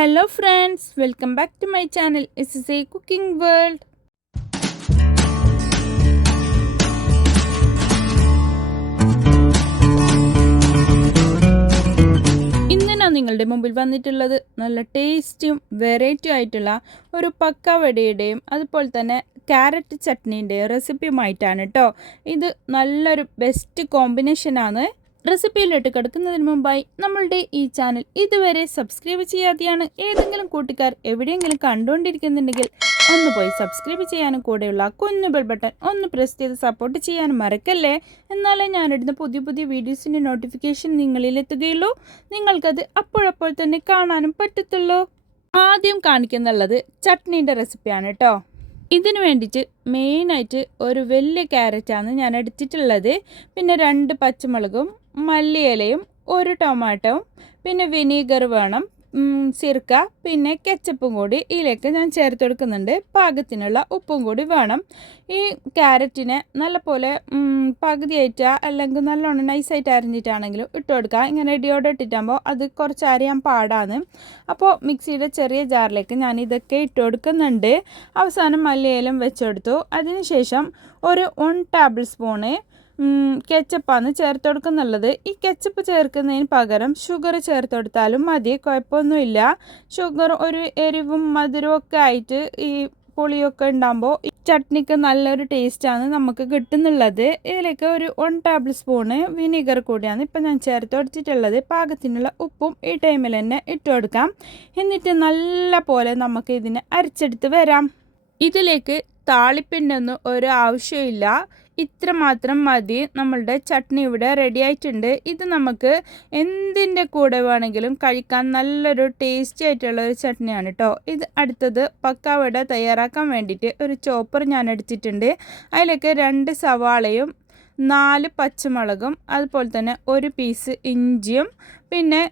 Hello friends, welcome back to my channel. This is a cooking world. ഇന്ന് ഞാൻ നിങ്ങളുടെ മുമ്പിൽ വന്നിട്ടുള്ളത് നല്ല ടേസ്റ്റിയും വെറൈറ്റി ആയിട്ടുള്ള ഒരു പക്കാവടയുടെയും അതുപോലെ തന്നെ ക്യാരറ്റ് ചട്നീൻ്റെയും റെസിപ്പിയുമായിട്ടാണ് കേട്ടോ. ഇത് നല്ലൊരു ബെസ്റ്റ് കോമ്പിനേഷനാണ്. റെസിപ്പിയിലോട്ട് കിടക്കുന്നതിന് മുമ്പായി നമ്മളുടെ ഈ ചാനൽ ഇതുവരെ സബ്സ്ക്രൈബ് ചെയ്യാതെയാണ് ഏതെങ്കിലും കൂട്ടുകാർ എവിടെയെങ്കിലും കണ്ടുകൊണ്ടിരിക്കുന്നുണ്ടെങ്കിൽ ഒന്ന് പോയി സബ്സ്ക്രൈബ് ചെയ്യാനും കൂടെയുള്ള കുഞ്ഞു ബെൽ ബട്ടൺ ഒന്ന് പ്രസ് ചെയ്ത് സപ്പോർട്ട് ചെയ്യാനും മറക്കല്ലേ. എന്നാലേ ഞാനിടുന്ന പുതിയ പുതിയ വീഡിയോസിൻ്റെ നോട്ടിഫിക്കേഷൻ നിങ്ങളിലെത്തുകയുള്ളൂ. നിങ്ങൾക്കത് അപ്പോഴപ്പോൾ തന്നെ കാണാനും പറ്റത്തുള്ളൂ. ആദ്യം കാണിക്കുന്നുള്ളത് ചട്നീൻ്റെ റെസിപ്പിയാണ് കേട്ടോ. ഇതിന് വേണ്ടിയിട്ട് മെയിനായിട്ട് ഒരു വലിയ ക്യാരറ്റാണ് ഞാൻ എടുത്തിട്ടുള്ളത്. പിന്നെ 2 പച്ചമുളകും മല്ലിയിലയും 1 ടൊമാറ്റോ പിന്നെ വിനീഗർ വേണം, സിർക്ക പിന്നെ കെച്ചപ്പും കൂടി ഇതിലേക്ക് ഞാൻ ചേർത്ത് കൊടുക്കുന്നുണ്ട്. പാകത്തിനുള്ള ഉപ്പും കൂടി വേണം. ഈ ക്യാരറ്റിനെ നല്ലപോലെ പകുതിയായിട്ട് അല്ലെങ്കിൽ നല്ലോണം നൈസായിട്ട് അരിഞ്ഞിട്ടാണെങ്കിലും ഇട്ട് കൊടുക്കുക. ഇങ്ങനെ ഇടിയോടെ ഇട്ടിട്ടാകുമ്പോൾ അത് കുറച്ച് അരിയാൻ പാടാണ്. അപ്പോൾ മിക്സിയുടെ ചെറിയ ജാറിലേക്ക് ഞാൻ ഇതൊക്കെ ഇട്ട് കൊടുക്കുന്നുണ്ട്. അവസാനം മല്ലിയിലും വെച്ചെടുത്തു. അതിനുശേഷം ഒരു 1 ടേബിൾ സ്പൂണ് കെച്ചപ്പാണ് ചേർത്ത് കൊടുക്കുന്നുള്ളത്. ഈ കെച്ചപ്പ് ചേർക്കുന്നതിന് പകരം ഷുഗർ ചേർത്ത് കൊടുത്താലും മതി, കുഴപ്പമൊന്നുമില്ല. ഷുഗർ ഒരു എരിവും മധുരവും ഒക്കെ ആയിട്ട് ഈ പുളിയൊക്കെ ഉണ്ടാകുമ്പോൾ ഈ ചട്നിക്ക് നല്ലൊരു ടേസ്റ്റാണ് നമുക്ക് കിട്ടുന്നുള്ളത്. ഇതിലേക്ക് ഒരു 1 ടേബിൾ സ്പൂണ് വിനീഗർ കൂടിയാണ് ഇപ്പം ഞാൻ ചേർത്ത് കൊടുത്തിട്ടുള്ളത്. പാകത്തിനുള്ള ഉപ്പും ഈ ടൈമിൽ തന്നെ ഇട്ട് കൊടുക്കാം. എന്നിട്ട് നല്ല പോലെ നമുക്ക് ഇതിനെ അരച്ചെടുത്ത് വരാം. ഇതിലേക്ക് താളിപ്പിൻ്റെ ഒന്നും ഒരു ആവശ്യമില്ല, ഇത്ര മാത്രം മതി. നമ്മളുടെ ചട്നി ഇവിടെ റെഡി ആയിട്ടുണ്ട്. ഇത് നമുക്ക് എന്തിൻ്റെ കൂടെ വേണമെങ്കിലും കഴിക്കാൻ നല്ലൊരു ടേസ്റ്റി ആയിട്ടുള്ള ഒരു ചട്നിയാണ് കേട്ടോ. ഇത് അടുത്തത് പക്കാവട തയ്യാറാക്കാൻ വേണ്ടിയിട്ട് ഒരു ചോപ്പർ ഞാൻ എടുത്തിട്ടുണ്ട്. അതിലേക്ക് 2 സവാളയും 4 പച്ചമുളകും അതുപോലെ തന്നെ 1 പീസ് ഇഞ്ചിയും പിന്നെ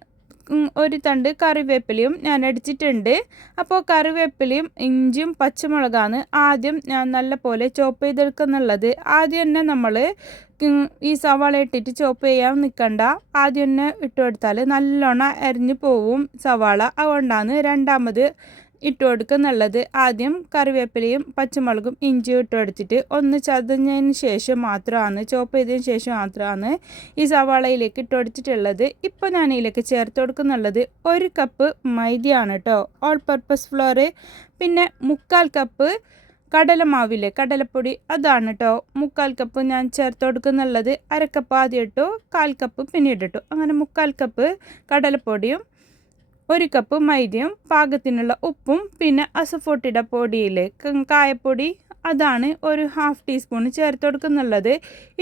1 തണ്ട് കറിവേപ്പിലയും ഞാൻ എടുത്തിട്ടുണ്ട്. അപ്പോൾ കറിവേപ്പിലയും ഇഞ്ചിയും പച്ചമുളകാണ് ആദ്യം ഞാൻ നല്ല പോലെ ചോപ്പ് ചെയ്തെടുക്കുന്നുള്ളത്. ആദ്യം തന്നെ നമ്മൾ ഈ സവാള ഇട്ടിട്ട് ചോപ്പ് ചെയ്യാൻ നിൽക്കണ്ട. ആദ്യം തന്നെ ഇട്ട് കൊടുത്താൽ നല്ലോണം അരിഞ്ഞു പോവും സവാള. അതുകൊണ്ടാണ് രണ്ടാമത് ഇട്ട് കൊടുക്കുന്നുള്ളത്. ആദ്യം കറിവേപ്പിലയും പച്ചമുളകും ഇഞ്ചിയും ഇട്ട് കൊടുത്തിട്ട് ഒന്ന് ചതഞ്ഞതിന് ശേഷം മാത്രമാണ്, ചോപ്പ് ചെയ്തതിന് ശേഷം മാത്രമാണ് ഈ സവാളയിലേക്ക് ഇട്ട് കൊടുത്തിട്ടുള്ളത്. ഇപ്പോൾ ഞാൻ ഇതിലേക്ക് ചേർത്ത് കൊടുക്കുന്നുള്ളത് 1 കപ്പ് മൈദയാണ് കേട്ടോ, ഓൾ പർപ്പസ് ഫ്ലോർ. പിന്നെ 3/4 കപ്പ് കടലമാവില്ലേ, കടലപ്പൊടി, അതാണ് കേട്ടോ 3/4 കപ്പ് ഞാൻ ചേർത്ത് കൊടുക്കുന്നുള്ളത്. 1/2 കപ്പ് ആദ്യം ഇട്ടു, 1/4 കപ്പ് പിന്നീട് ഇട്ടു. അങ്ങനെ 3/4 കപ്പ് കടലപ്പൊടിയും 1 കപ്പ് മൈദയും പാകത്തിനുള്ള ഉപ്പും പിന്നെ അസഫോട്ടിയുടെ പൊടിയില്ലേ കായപ്പൊടി, അതാണ് ഒരു 1/2 ടീസ്പൂൺ ചേർത്ത് കൊടുക്കുന്നുള്ളത്.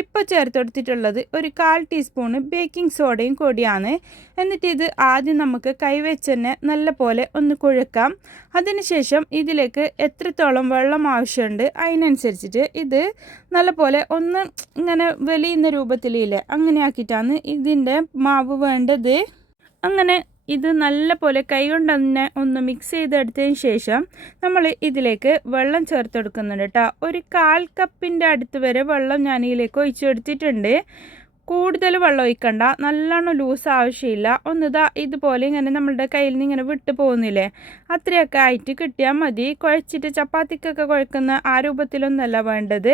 ഇപ്പോൾ ചേർത്ത് കൊടുത്തിട്ടുള്ളത് ഒരു 1/4 ടീസ്പൂണ് ബേക്കിംഗ് സോഡയും കൂടിയാണ്. എന്നിട്ട് ഇത് ആദ്യം നമുക്ക് കൈവച്ച് തന്നെ നല്ല പോലെ ഒന്ന് കുഴക്കാം. അതിനുശേഷം ഇതിലേക്ക് എത്രത്തോളം വെള്ളം ആവശ്യമുണ്ട് അതിനനുസരിച്ചിട്ട് ഇത് നല്ല പോലെ ഒന്ന് ഇങ്ങനെ വലിയുന്ന രൂപത്തിലില്ലേ അങ്ങനെ ആക്കിയിട്ടാണ് ഇതിൻ്റെ മാവ് വേണ്ടത്. അങ്ങനെ ഇത് നല്ല പോലെ കൈകൊണ്ട് തന്നെ ഒന്ന് മിക്സ് ചെയ്തെടുത്തതിന് ശേഷം നമ്മൾ ഇതിലേക്ക് വെള്ളം ചേർത്ത് കൊടുക്കുന്നുണ്ട് കേട്ടോ. ഒരു 1/4 കപ്പിൻ്റെ അടുത്ത് വരെ വെള്ളം ഞാൻ ഇതിലേക്ക് ഒഴിച്ചെടുത്തിട്ടുണ്ട്. കൂടുതൽ വെള്ളം ഒഴിക്കണ്ട, നല്ലോണം ലൂസ് ആവശ്യമില്ല. ഒന്നിതാ ഇതുപോലെ ഇങ്ങനെ നമ്മളുടെ കയ്യിൽ നിന്ന് ഇങ്ങനെ വിട്ട് പോകുന്നില്ലേ, അത്രയൊക്കെ ആയിട്ട് കിട്ടിയാൽ മതി. കുഴച്ചിട്ട് ചപ്പാത്തിക്കൊക്കെ കുഴക്കുന്ന ആ രൂപത്തിലൊന്നല്ല വേണ്ടത്.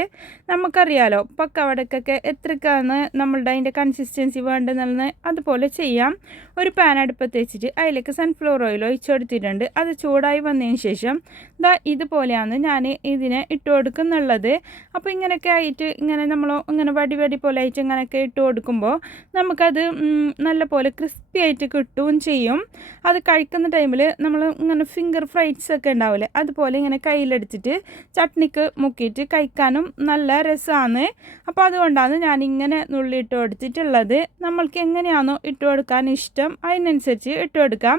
നമുക്കറിയാലോ പക്കവടക്കൊക്കെ എത്രക്കാണ് നമ്മളുടെ അതിൻ്റെ കൺസിസ്റ്റൻസി വേണ്ടതെന്ന്, അതുപോലെ ചെയ്യാം. ഒരു പാൻ അടുപ്പത്ത് വെച്ചിട്ട് അതിലേക്ക് സൺഫ്ലവർ ഓയിൽ ഒഴിച്ചു കൊടുത്തിട്ടുണ്ട്. അത് ചൂടായി വന്നതിന് ശേഷം ഇതുപോലെയാണ് ഞാൻ ഇതിനെ ഇട്ട് കൊടുക്കുന്നുള്ളത്. അപ്പോൾ ഇങ്ങനെയൊക്കെ ആയിട്ട് ഇങ്ങനെ നമ്മൾ ഇങ്ങനെ വടി പോലെ ആയിട്ട് ഇങ്ങനെയൊക്കെ ഇട്ട് കൊടുക്കുമ്പോൾ നമുക്കത് നല്ല പോലെ ക്രിസ്പി ആയിട്ട് കിട്ടുകയും ചെയ്യും. അത് കഴിക്കുന്ന ടൈമിൽ നമ്മൾ ഇങ്ങനെ ഫിംഗർ ഫ്രൈഡ്സ് ഒക്കെ ഉണ്ടാവില്ലേ, അതുപോലെ ഇങ്ങനെ കയ്യിലെടുത്തിട്ട് ചട്നിക്ക് മുക്കിയിട്ട് കഴിക്കാനും നല്ല രസമാണ്. അപ്പോൾ അതുകൊണ്ടാണ് ഞാൻ ഇങ്ങനെ നുള്ളി ഇട്ട് കൊടുത്തിട്ടുള്ളത്. നമ്മൾക്ക് എങ്ങനെയാണോ ഇട്ട് കൊടുക്കാൻ ഇഷ്ടം അതിനനുസരിച്ച് ഇട്ട് കൊടുക്കാം.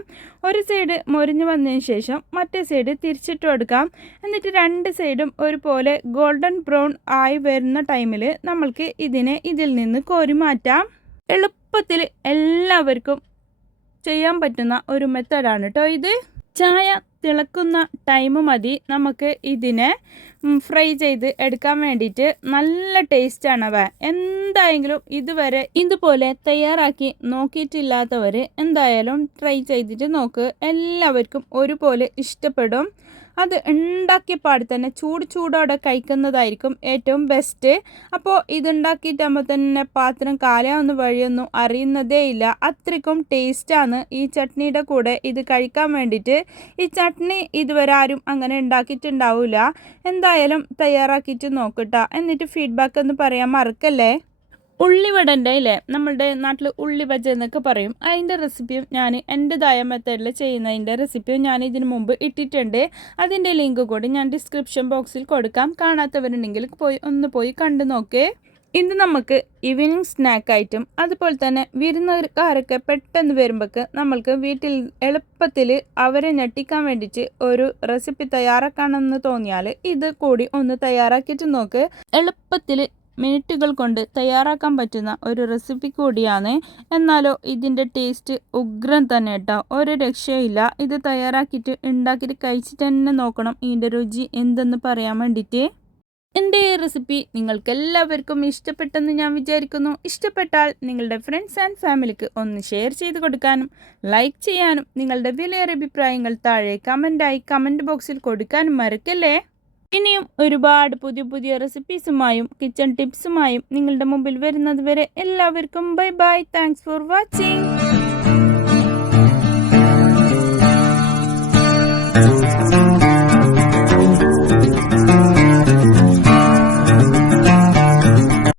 ഒരു സൈഡ് മൊരിഞ്ഞ് വന്നതിന് ശേഷം മറ്റേ സൈഡ് തിരിച്ചിട്ട് കൊടുക്കാം. എന്നിട്ട് 2 സൈഡും ഒരുപോലെ ഗോൾഡൻ ബ്രൗൺ ആയി വരുന്ന ടൈമിൽ നമ്മൾക്ക് ഇതിനെ ഇതിൽ നിന്ന് കോരി മാറ്റാം. എളുപ്പത്തിൽ എല്ലാവർക്കും ചെയ്യാൻ പറ്റുന്ന ഒരു മെത്തേഡാണ് കേട്ടോ ഇത്. ചായ തിളക്കുന്ന ടൈം മതി നമുക്ക് ഇതിനെ ഫ്രൈ ചെയ്ത് എടുക്കാൻ വേണ്ടിയിട്ട്. നല്ല ടേസ്റ്റാണ് അവ. എന്തായെങ്കിലും ഇതുവരെ ഇതുപോലെ തയ്യാറാക്കി നോക്കിയിട്ടില്ലാത്തവർ എന്തായാലും ട്രൈ ചെയ്തിട്ട് നോക്ക്. എല്ലാവർക്കും ഒരുപോലെ ഇഷ്ടപ്പെടും. അത് ഉണ്ടാക്കിയ പാട് തന്നെ ചൂടോടെ കഴിക്കുന്നതായിരിക്കും ഏറ്റവും ബെസ്റ്റ്. അപ്പോൾ ഇതുണ്ടാക്കിയിട്ടാകുമ്പോൾ തന്നെ പാത്രം കാലാവുന്ന വഴിയൊന്നും അറിയുന്നതേ ഇല്ല. അത്രയ്ക്കും ടേസ്റ്റാണ് ഈ ചട്നിയുടെ കൂടെ ഇത് കഴിക്കാൻ വേണ്ടിയിട്ട്. ഈ ചട്നി ഇതുവരെ ആരും അങ്ങനെ ഉണ്ടാക്കിയിട്ടുണ്ടാവില്ല. എന്തായാലും തയ്യാറാക്കിയിട്ട് നോക്കട്ടോ. എന്നിട്ട് ഫീഡ്ബാക്ക് ഒന്ന് പറയാൻ മറക്കല്ലേ. ഉള്ളിവടൻ്റെ ഇല്ലേ, നമ്മളുടെ നാട്ടിൽ ഉള്ളിവജ എന്നൊക്കെ പറയും. അതിൻ്റെ റെസിപ്പിയും ഞാൻ എൻ്റെതായ മെത്തേഡിൽ ചെയ്യുന്നതിൻ്റെ റെസിപ്പിയും ഞാൻ ഇതിനു മുമ്പ് ഇട്ടിട്ടുണ്ട്. അതിൻ്റെ ലിങ്ക് കൂടി ഞാൻ ഡിസ്ക്രിപ്ഷൻ ബോക്സിൽ കൊടുക്കാം. കാണാത്തവരുണ്ടെങ്കിൽ പോയി കണ്ടു നോക്കേ. ഇത് നമുക്ക് ഈവനിങ് സ്നാക്കായിട്ടും അതുപോലെ തന്നെ വിരുന്നുകാരൊക്കെ പെട്ടെന്ന് വരുമ്പോഴേക്ക് നമ്മൾക്ക് വീട്ടിൽ എളുപ്പത്തിൽ അവരെ ഞെട്ടിക്കാൻ വേണ്ടിയിട്ട് ഒരു റെസിപ്പി തയ്യാറാക്കണമെന്ന് തോന്നിയാൽ ഇത് കൂടി ഒന്ന് തയ്യാറാക്കിയിട്ട് നോക്ക്. എളുപ്പത്തിൽ മിനിറ്റുകൾ കൊണ്ട് തയ്യാറാക്കാൻ പറ്റുന്ന ഒരു റെസിപ്പി കൂടിയാണ്. എന്നാലോ ഇതിൻ്റെ ടേസ്റ്റ് ഉഗ്രം തന്നെ കേട്ടോ, ഒരു രക്ഷയില്ല. ഇത് തയ്യാറാക്കിയിട്ട് ഉണ്ടാക്കിയിട്ട് കഴിച്ചിട്ട് തന്നെ നോക്കണം ഇതിൻ്റെ രുചി എന്തെന്ന് പറയാൻ വേണ്ടിയിട്ട്. എൻ്റെ ഈ റെസിപ്പി നിങ്ങൾക്ക് എല്ലാവർക്കും ഇഷ്ടപ്പെട്ടെന്ന് ഞാൻ വിചാരിക്കുന്നു. ഇഷ്ടപ്പെട്ടാൽ നിങ്ങളുടെ ഫ്രണ്ട്സ് ആൻഡ് ഫാമിലിക്ക് ഒന്ന് ഷെയർ ചെയ്ത് കൊടുക്കാനും ലൈക്ക് ചെയ്യാനും നിങ്ങളുടെ വിലയേറിയ അഭിപ്രായങ്ങൾ താഴെ കമൻറ്റ് ബോക്സിൽ കൊടുക്കാനും മറക്കല്ലേ. ഇനിയും ഒരുപാട് പുതിയ റെസിപ്പീസുമായും കിച്ചൺ ടിപ്സുമായും നിങ്ങളുടെ മുമ്പിൽ വരുന്നത് വരെ എല്ലാവർക്കും ബൈ. Thanks for watching.